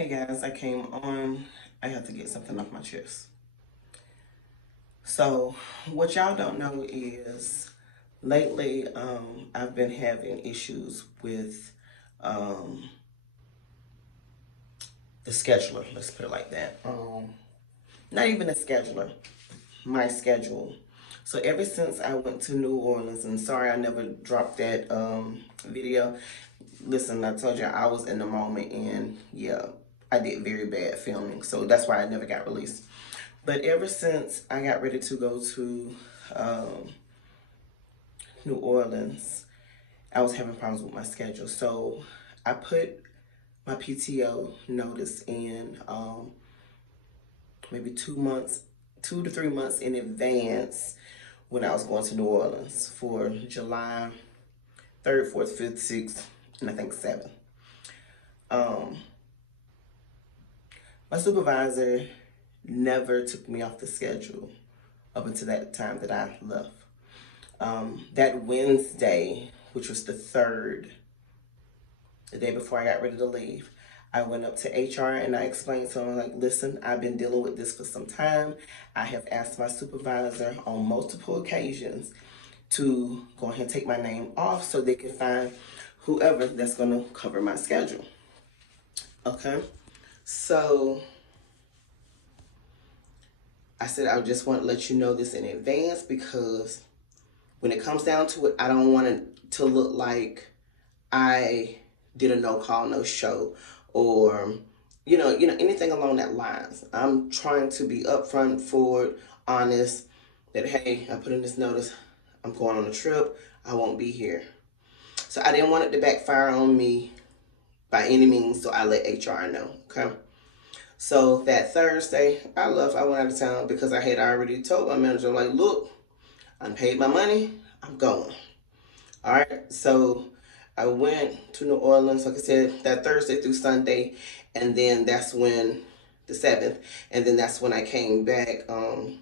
Hey guys, I came on. I have to get something off my chest. So, what y'all don't know is lately I've been having issues with um, the scheduler. Let's put it like that. Not even a scheduler, my schedule. So, ever since I went to New Orleans, and sorry I never dropped that video. Listen, I told you I was in the moment, and yeah, I did very bad filming. So, that's why I never got released. But ever since I got ready to go to um, New Orleans, I was having problems with my schedule. So I put my PTO notice in maybe 2 months, 2 to 3 months in advance when I was going to New Orleans for July 3rd, 4th, 5th, 6th, and I think 7th. Um, my supervisor never took me off the schedule up until that time that I left. That Wednesday, which was the 3rd, the day before I got ready to leave, I went up to HR and I explained to them, like, listen, I've been dealing with this for some time. I have asked my supervisor on multiple occasions to go ahead and take my name off so they can find whoever that's going to cover my schedule. Okay? So I said, I just want to let you know this in advance because when it comes down to it, I don't want it to look like I did a no call, no show, or anything along that lines. I'm trying to be upfront, forward, honest. That hey, I put in this notice. I'm going on a trip. I won't be here. So I didn't want it to backfire on me by any means. So I let HR know. Okay. So that Thursday, I left. I went out of town because I had already told my manager, like, look, I paid my money. I'm going. All right. So I went to New Orleans, like I said, that Thursday through Sunday, and then that's when the 7th, and then that's when I came back on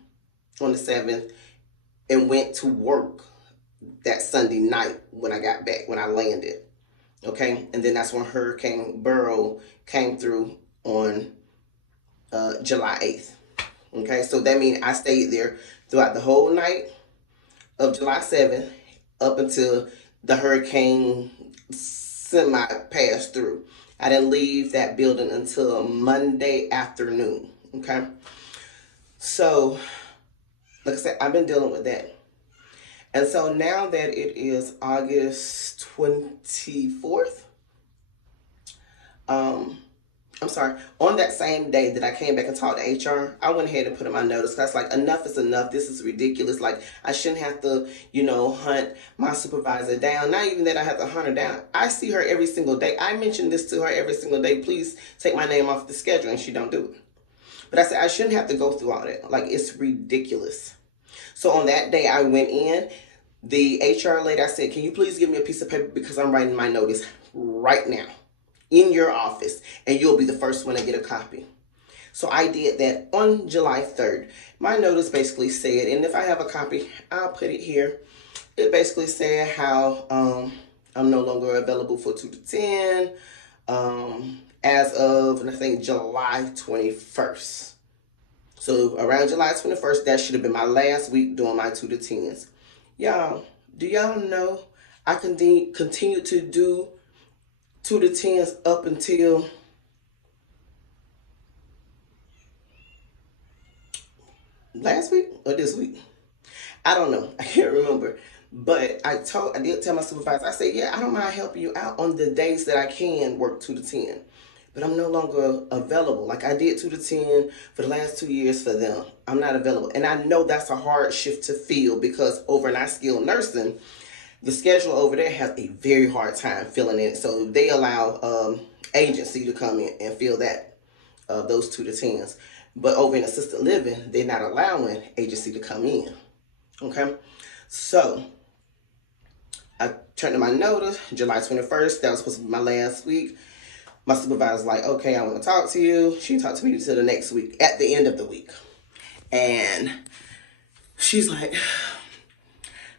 the 7th and went to work that Sunday night when I got back, when I landed. Okay, and then that's when Hurricane Beryl came through on July 8th. Okay, so that means I stayed there throughout the whole night of July 7th up until the hurricane semi passed through. I didn't leave that building until Monday afternoon. Okay. So, like I said, I've been dealing with that. And so now that it is August 24th, I'm sorry, on that same day that I came back and talked to HR, I went ahead and put in my notice. That's like, enough is enough. This is ridiculous. Like, I shouldn't have to, hunt my supervisor down. Not even that I have to hunt her down. I see her every single day. I mention this to her every single day. Please take my name off the schedule, and she don't do it. But I said, I shouldn't have to go through all that. Like, it's ridiculous. So on that day, I went in. The HR lady, I said, can you please give me a piece of paper because I'm writing my notice right now in your office, and you'll be the first one to get a copy. So I did that on July 3rd. My notice basically said, and if I have a copy, I'll put it here. It basically said how I'm no longer available for 2 to 10 as of, I think, July 21st. So around July 21st, that should have been my last week doing my 2 to 10s. Y'all, do y'all know I continue to do 2 to 10s up until last week or this week? I don't know. I can't remember. But I did tell my supervisor, I said, yeah, I don't mind helping you out on the days that I can work 2 to 10. But I'm no longer available. Like, I did 2 to 10 for the last 2 years for them. I'm not available. And I know that's a hard shift to fill because overnight skilled nursing, the schedule over there has a very hard time filling it. So they allow agency to come in and fill that, those 2 to 10s. But over in assisted living, they're not allowing agency to come in. Okay? So I turned in my notice, July 21st. That was supposed to be my last week. My supervisor's like, okay, I want to talk to you. She talked to me until the next week, at the end of the week. And she's like,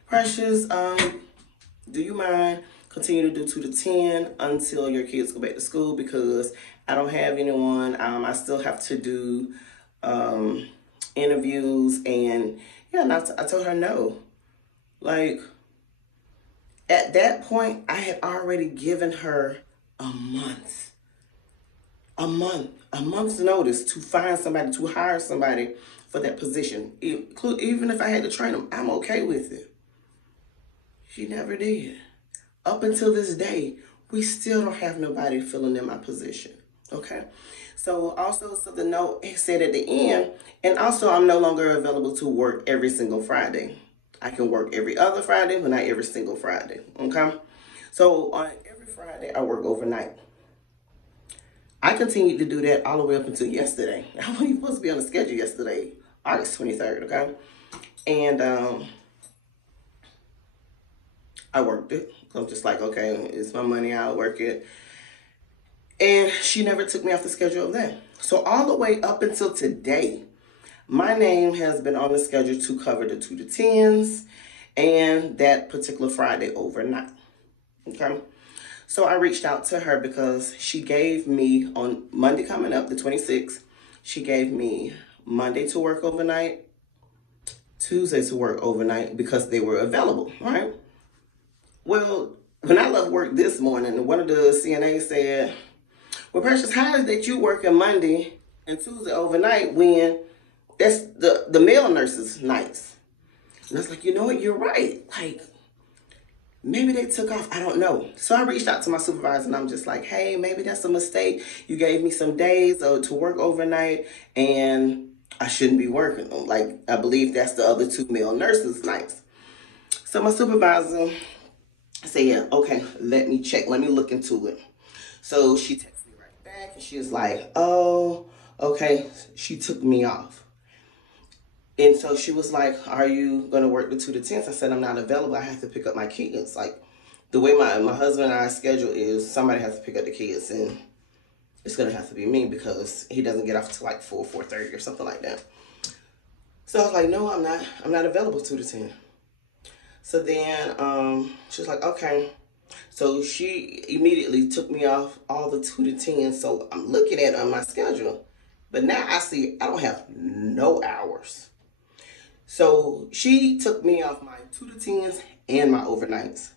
Precious, do you mind continue to do 2 to 10 until your kids go back to school, because I don't have anyone. I still have to do interviews, and yeah, and I told her no. Like, at that point, I had already given her a month, a month's notice to find somebody, to hire somebody for that position. Even if I had to train them, I'm okay with it. She never did. Up until this day, we still don't have nobody filling in my position. Okay. So also, so the note said at the end, and also I'm no longer available to work every single Friday. I can work every other Friday, but not every single Friday. Okay. So on every Friday, I work overnight. I continued to do that all the way up until yesterday. I wasn't even supposed to be on the schedule yesterday, August 23rd. Okay. And I worked it. I'm just like, okay, it's my money, I'll work it. And she never took me off the schedule of that. So all the way up until today, my name has been on the schedule to cover the 2 to 10s and that particular Friday overnight. Okay. So I reached out to her because she gave me on Monday coming up, the 26th, she gave me Monday to work overnight, Tuesday to work overnight because they were available, right? Well, when I left work this morning, one of the CNAs said, well, Precious, how is that you working Monday and Tuesday overnight when that's the male nurses' nights? And I was like, you know what, you're right. Like, maybe they took off. I don't know. So I reached out to my supervisor and I'm just like, hey, maybe that's a mistake. You gave me some days to work overnight and I shouldn't be working them. Like, I believe that's the other 2 male nurses' nights. So my supervisor said, yeah, okay, let me check. Let me look into it. So she texted me right back and she was like, oh, okay. She took me off. And so she was like, are you going to work the 2 to 10s? I said, I'm not available. I have to pick up my kids. Like, the way my husband and I schedule is somebody has to pick up the kids, and it's going to have to be me because he doesn't get off till like 4:30 or something like that. So I was like, no, I'm not available 2 to 10. So then she was like, okay. So she immediately took me off all the 2 to 10. So I'm looking at it on my schedule, but now I see I don't have no hours. So she took me off my 2 to 10s and my overnights.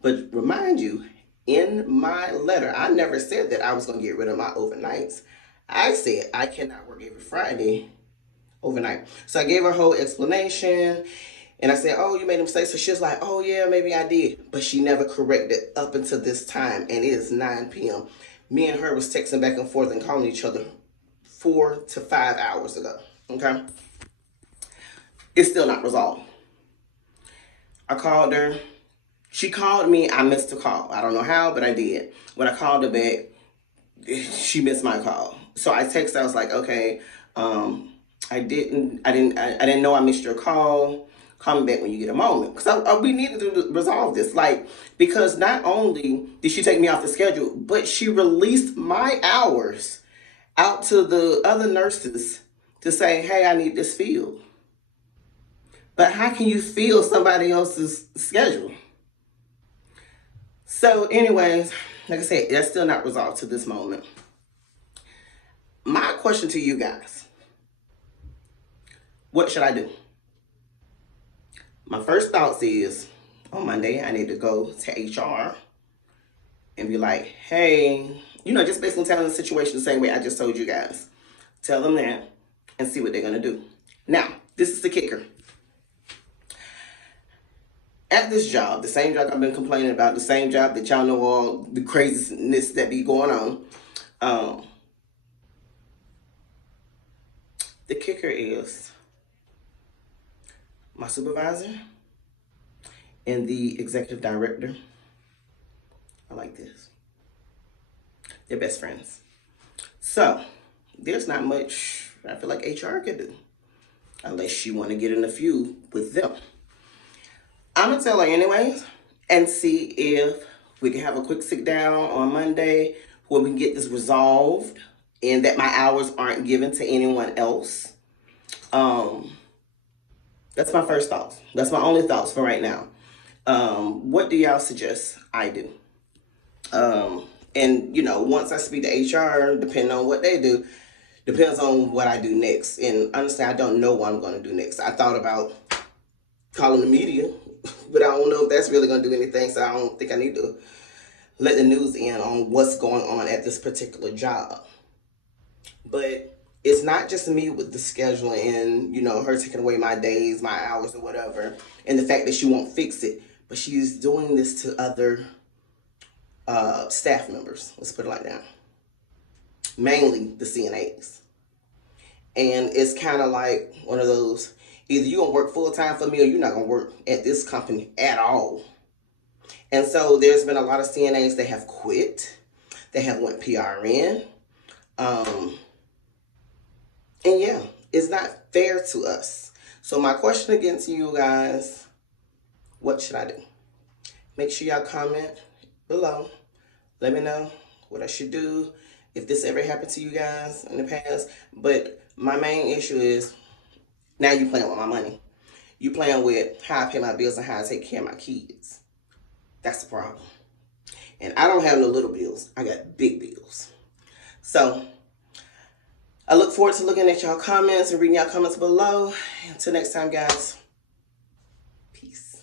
But remind you, in my letter, I never said that I was going to get rid of my overnights. I said I cannot work every Friday overnight. So I gave her a whole explanation. And I said, oh, you made a mistake. So she was like, oh, yeah, maybe I did. But she never corrected up until this time. And it is 9 p.m. Me and her was texting back and forth and calling each other 4 to 5 hours ago. Okay? It's still not resolved. I called her. She called me. I missed the call. I don't know how, but I did. When I called her back, she missed my call. So I texted her. I was like, okay, I didn't know I missed your call. Call me back when you get a moment. Because we needed to resolve this. Like, because not only did she take me off the schedule, but she released my hours out to the other nurses to say, hey, I need this filled. But how can you fill somebody else's schedule? So anyways, like I said, that's still not resolved to this moment. My question to you guys, what should I do? My first thoughts is, on Monday, I need to go to HR and be like, hey, just basically telling the situation the same way I just told you guys. Tell them that and see what they're going to do. Now, this is the kicker. At this job, the same job I've been complaining about, the same job that y'all know all the craziness that be going on, the kicker is my supervisor and the executive director are like this. They're best friends. So there's not much I feel like HR could do unless you want to get in a feud with them. I'm going to tell her anyways and see if we can have a quick sit down on Monday where we can get this resolved and that my hours aren't given to anyone else. That's my first thoughts. That's my only thoughts for right now. What do y'all suggest I do? And once I speak to HR, depending on what they do, depends on what I do next. And honestly, I don't know what I'm going to do next. I thought about calling the media, but I don't know if that's really going to do anything. So I don't think I need to let the news in on what's going on at this particular job. But it's not just me with the scheduling and, her taking away my days, my hours, or whatever, and the fact that she won't fix it. But she's doing this to other staff members. Let's put it like that. Mainly the CNAs. And it's kind of like one of those, either you're going to work full time for me or you're not going to work at this company at all. And so there's been a lot of CNAs that have quit. They have went PRN. And yeah, it's not fair to us. So my question again to you guys, what should I do? Make sure y'all comment below. Let me know what I should do, if this ever happened to you guys in the past. But my main issue is, now you playing with my money. You playing with how I pay my bills and how I take care of my kids. That's the problem. And I don't have no little bills. I got big bills. So I look forward to looking at y'all comments and reading y'all comments below. Until next time, guys. Peace.